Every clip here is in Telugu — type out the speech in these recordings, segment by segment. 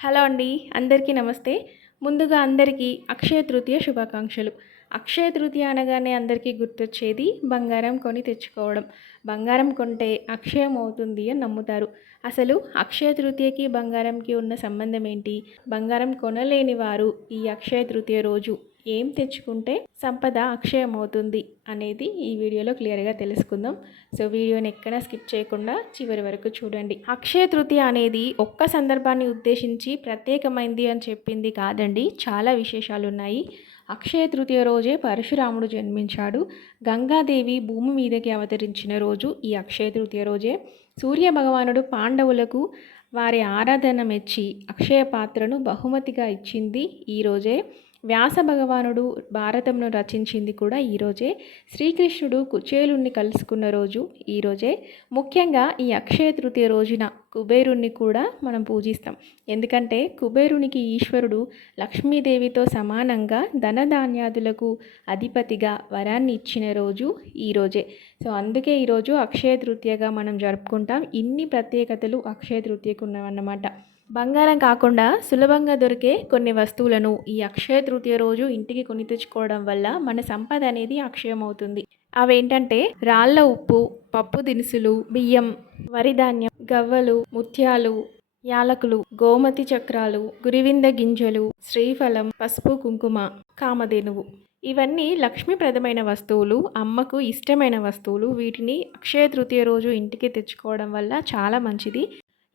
హలో అండి. అందరికీ నమస్తే. ముందుగా అందరికీ అక్షయ తృతీయ శుభాకాంక్షలు. అక్షయ తృతీయ అనగానే అందరికీ గుర్తొచ్చేది బంగారం కొని తెచ్చుకోవడం. బంగారం కొంటే అక్షయం అవుతుంది అని నమ్ముతారు. అసలు అక్షయ తృతీయకి బంగారంకి ఉన్న సంబంధం ఏంటి? బంగారం కొనలేని వారు ఈ అక్షయ తృతీయ రోజు ఏం తెచ్చుకుంటే సంపద అక్షయం అవుతుంది అనేది ఈ వీడియోలో క్లియర్గా తెలుసుకుందాం. సో వీడియోని ఎక్కడా స్కిప్ చేయకుండా చివరి వరకు చూడండి. అక్షయ తృతీయ అనేది ఒక్క సందర్భాన్ని ఉద్దేశించి ప్రత్యేకమైంది అని చెప్పింది కాదండి. చాలా విశేషాలు ఉన్నాయి. అక్షయ తృతీయ రోజే పరశురాముడు జన్మించాడు. గంగాదేవి భూమి మీదకి అవతరించిన రోజు ఈ అక్షయ తృతీయ రోజే. సూర్య భగవానుడు పాండవులకు వారి ఆరాధన మెచ్చి అక్షయ పాత్రను బహుమతిగా ఇచ్చింది ఈరోజే. వ్యాస భగవానుడు భారతంను రచించింది కూడా ఈరోజే. శ్రీకృష్ణుడు కుచేలుణ్ణి కలుసుకున్న రోజు ఈరోజే. ముఖ్యంగా ఈ అక్షయ తృతీయ రోజున కుబేరుణ్ణి కూడా మనం పూజిస్తాం. ఎందుకంటే కుబేరునికి ఈశ్వరుడు లక్ష్మీదేవితో సమానంగా ధనధాన్యాదులకు అధిపతిగా వరాన్ని ఇచ్చిన రోజు ఈరోజే. సో అందుకే ఈరోజు అక్షయ తృతీయగా మనం జరుపుకుంటాం. ఇన్ని ప్రత్యేకతలు అక్షయ తృతీయకు ఉన్నవన్నమాట. బంగారం కాకుండా సులభంగా దొరికే కొన్ని వస్తువులను ఈ అక్షయ తృతీయ రోజు ఇంటికి కొని తెచ్చుకోవడం వల్ల మన సంపద అనేది అక్షయం అవుతుంది. అవేంటంటే రాళ్ళ ఉప్పు, పప్పు దినుసులు, బియ్యం, వరి ధాన్యం, గవ్వలు, ముత్యాలు, యాలకులు, గోమతి చక్రాలు, గురివింద గింజలు, శ్రీఫలం, పసుపు, కుంకుమ, కామధేనువు. ఇవన్నీ లక్ష్మీప్రదమైన వస్తువులు, అమ్మకు ఇష్టమైన వస్తువులు. వీటిని అక్షయ తృతీయ రోజు ఇంటికి తెచ్చుకోవడం వల్ల చాలా మంచిది.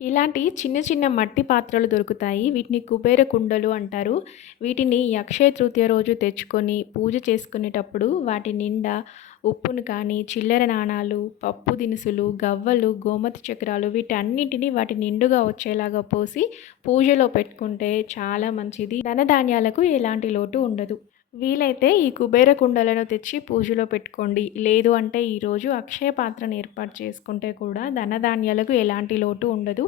ఇలాంటి చిన్న చిన్న మట్టి పాత్రలు దొరుకుతాయి. వీటిని కుబేర కుండలు అంటారు. వీటిని ఈ అక్షయ తృతీయ రోజు తెచ్చుకొని పూజ చేసుకునేటప్పుడు వాటి నిండా ఉప్పును కానీ, చిల్లర నాణాలు, పప్పు దినుసులు, గవ్వలు, గోమతి చక్రాలు వీటన్నిటిని వాటి నిండుగా వచ్చేలాగా పోసి పూజలో పెట్టుకుంటే చాలా మంచిది. ధనధాన్యాలకు ఎలాంటి లోటు ఉండదు. వీలైతే ఈ కుబేర కుండలను తెచ్చి పూజలో పెట్టుకోండి. లేదు అంటే ఈరోజు అక్షయ పాత్రను ఏర్పాటు చేసుకుంటే కూడా ధనధాన్యాలకు ఎలాంటి లోటు ఉండదు.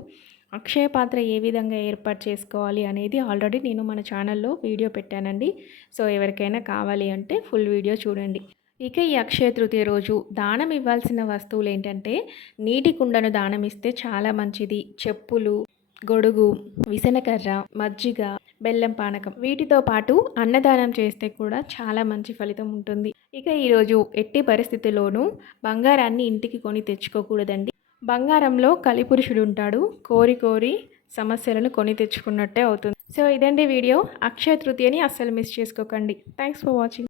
అక్షయ పాత్ర ఏ విధంగా ఏర్పాటు చేసుకోవాలి అనేది ఆల్రెడీ నేను మన ఛానల్లో వీడియో పెట్టానండి. సో ఎవరికైనా కావాలి అంటే ఫుల్ వీడియో చూడండి. ఇక ఈ అక్షయ తృతీయ రోజు దానం ఇవ్వాల్సిన వస్తువులు ఏంటంటే నీటి కుండను దానం ఇస్తే చాలా మంచిది. చెప్పులు, గొడుగు, విసనకర్ర, మజ్జిగ, బెల్లం పానకం వీటితో పాటు అన్నదానం చేస్తే కూడా చాలా మంచి ఫలితం ఉంటుంది. ఇక ఈరోజు ఎట్టి పరిస్థితుల్లోనూ బంగారాన్ని ఇంటికి కొని తెచ్చుకోకూడదండి. బంగారంలో కలిపురుషుడు ఉంటాడు. కోరి కోరి సమస్యలను కొని తెచ్చుకున్నట్టే అవుతుంది. సో ఇదండి వీడియో. అక్షయ తృతీయని అస్సలు మిస్ చేసుకోకండి. Thanks for watching.